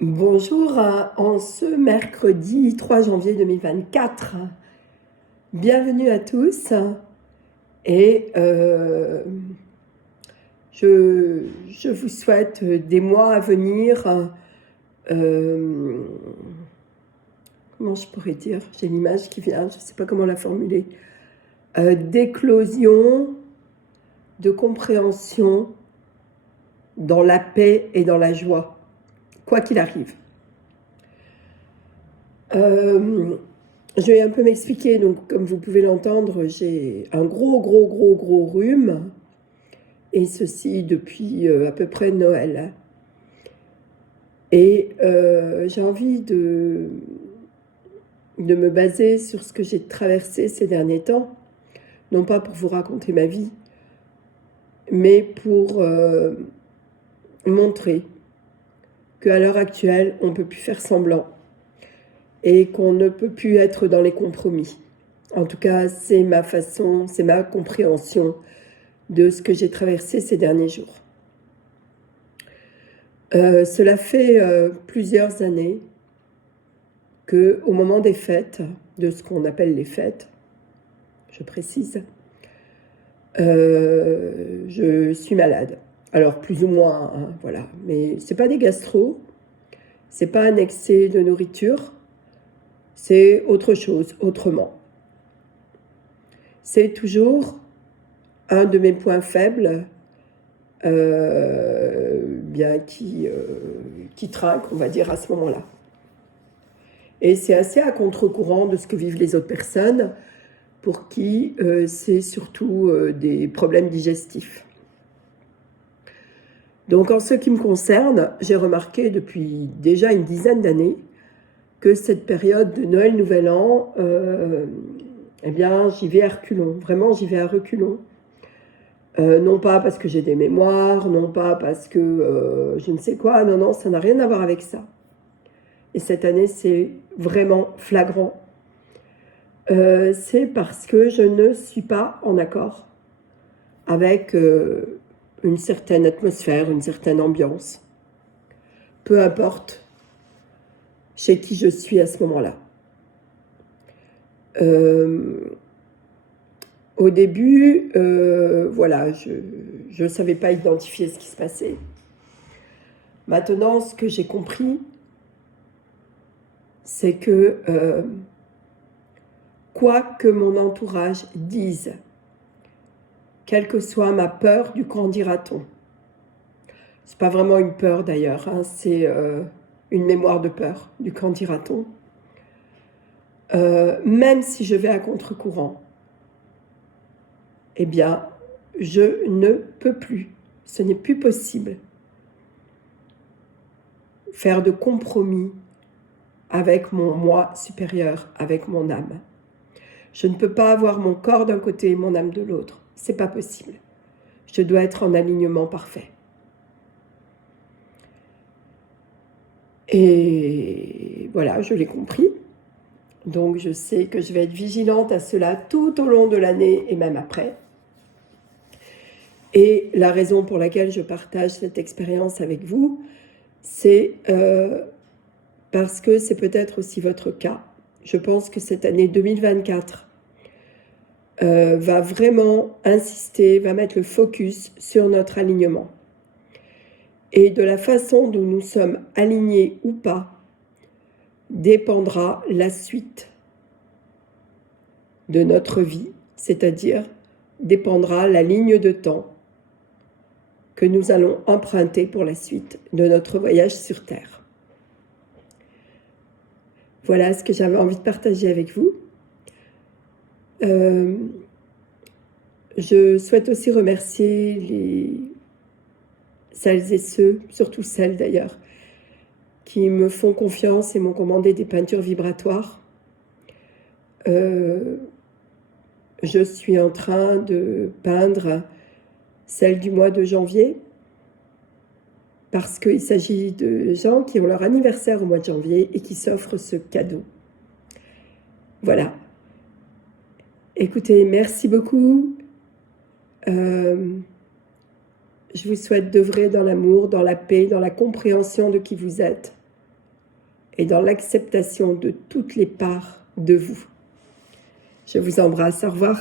Bonjour, en ce mercredi 3 janvier 2024. Bienvenue à tous et je vous souhaite des mois à venir. Comment je pourrais dire? J'ai l'image qui vient, je ne sais pas comment la formuler. D'éclosion, de compréhension dans la paix et dans la joie, quoi qu'il arrive. Je vais un peu m'expliquer. Donc, comme vous pouvez l'entendre, j'ai un gros rhume, et ceci depuis à peu près Noël. Et j'ai envie de me baser sur ce que j'ai traversé ces derniers temps, non pas pour vous raconter ma vie, mais pour montrer qu'à l'heure actuelle, on ne peut plus faire semblant et qu'on ne peut plus être dans les compromis. En tout cas, c'est ma façon, c'est ma compréhension de ce que j'ai traversé ces derniers jours. Cela fait plusieurs années qu'au moment des fêtes, de ce qu'on appelle les fêtes, je précise, je suis malade. Alors plus ou moins, hein, voilà. Mais c'est pas des gastro, c'est pas un excès de nourriture, c'est autre chose, autrement. C'est toujours un de mes points faibles, bien qui trinque, on va dire, à ce moment-là. Et c'est assez à contre-courant de ce que vivent les autres personnes, pour qui c'est surtout des problèmes digestifs. Donc en ce qui me concerne, j'ai remarqué depuis déjà une dizaine d'années que cette période de Noël, Nouvel An, eh bien j'y vais à reculons, vraiment j'y vais à reculons. Non pas parce que j'ai des mémoires, non pas parce que je ne sais quoi, non, ça n'a rien à voir avec ça. Et cette année, c'est vraiment flagrant. C'est parce que je ne suis pas en accord avec une certaine atmosphère, une certaine ambiance. Peu importe chez qui je suis à ce moment-là. Au début, voilà, je ne savais pas identifier ce qui se passait. Maintenant, ce que j'ai compris, c'est que quoi que mon entourage dise, quelle que soit ma peur du qu'en dira-t-on, c'est pas vraiment une peur d'ailleurs, hein, c'est une mémoire de peur du qu'en dira-t-on, même si je vais à contre-courant, eh bien, je ne peux plus, ce n'est plus possible, faire de compromis avec mon moi supérieur, avec mon âme. Je ne peux pas avoir mon corps d'un côté et mon âme de l'autre. C'est pas possible. Je dois être en alignement parfait. Et voilà, je l'ai compris. Donc je sais que je vais être vigilante à cela tout au long de l'année et même après. Et la raison pour laquelle je partage cette expérience avec vous, c'est parce que c'est peut-être aussi votre cas. Je pense que cette année 2024 va vraiment insister, va mettre le focus sur notre alignement. Et de la façon dont nous sommes alignés ou pas, dépendra la suite de notre vie, c'est-à-dire dépendra la ligne de temps que nous allons emprunter pour la suite de notre voyage sur Terre. Voilà ce que j'avais envie de partager avec vous. Je souhaite aussi remercier celles et ceux, surtout celles d'ailleurs, qui me font confiance et m'ont commandé des peintures vibratoires. Je suis en train de peindre celle du mois de janvier, parce qu'il s'agit de gens qui ont leur anniversaire au mois de janvier et qui s'offrent ce cadeau. Voilà. Écoutez, merci beaucoup. Je vous souhaite d'œuvrer dans l'amour, dans la paix, dans la compréhension de qui vous êtes. et dans l'acceptation de toutes les parts de vous. Je vous embrasse, au revoir.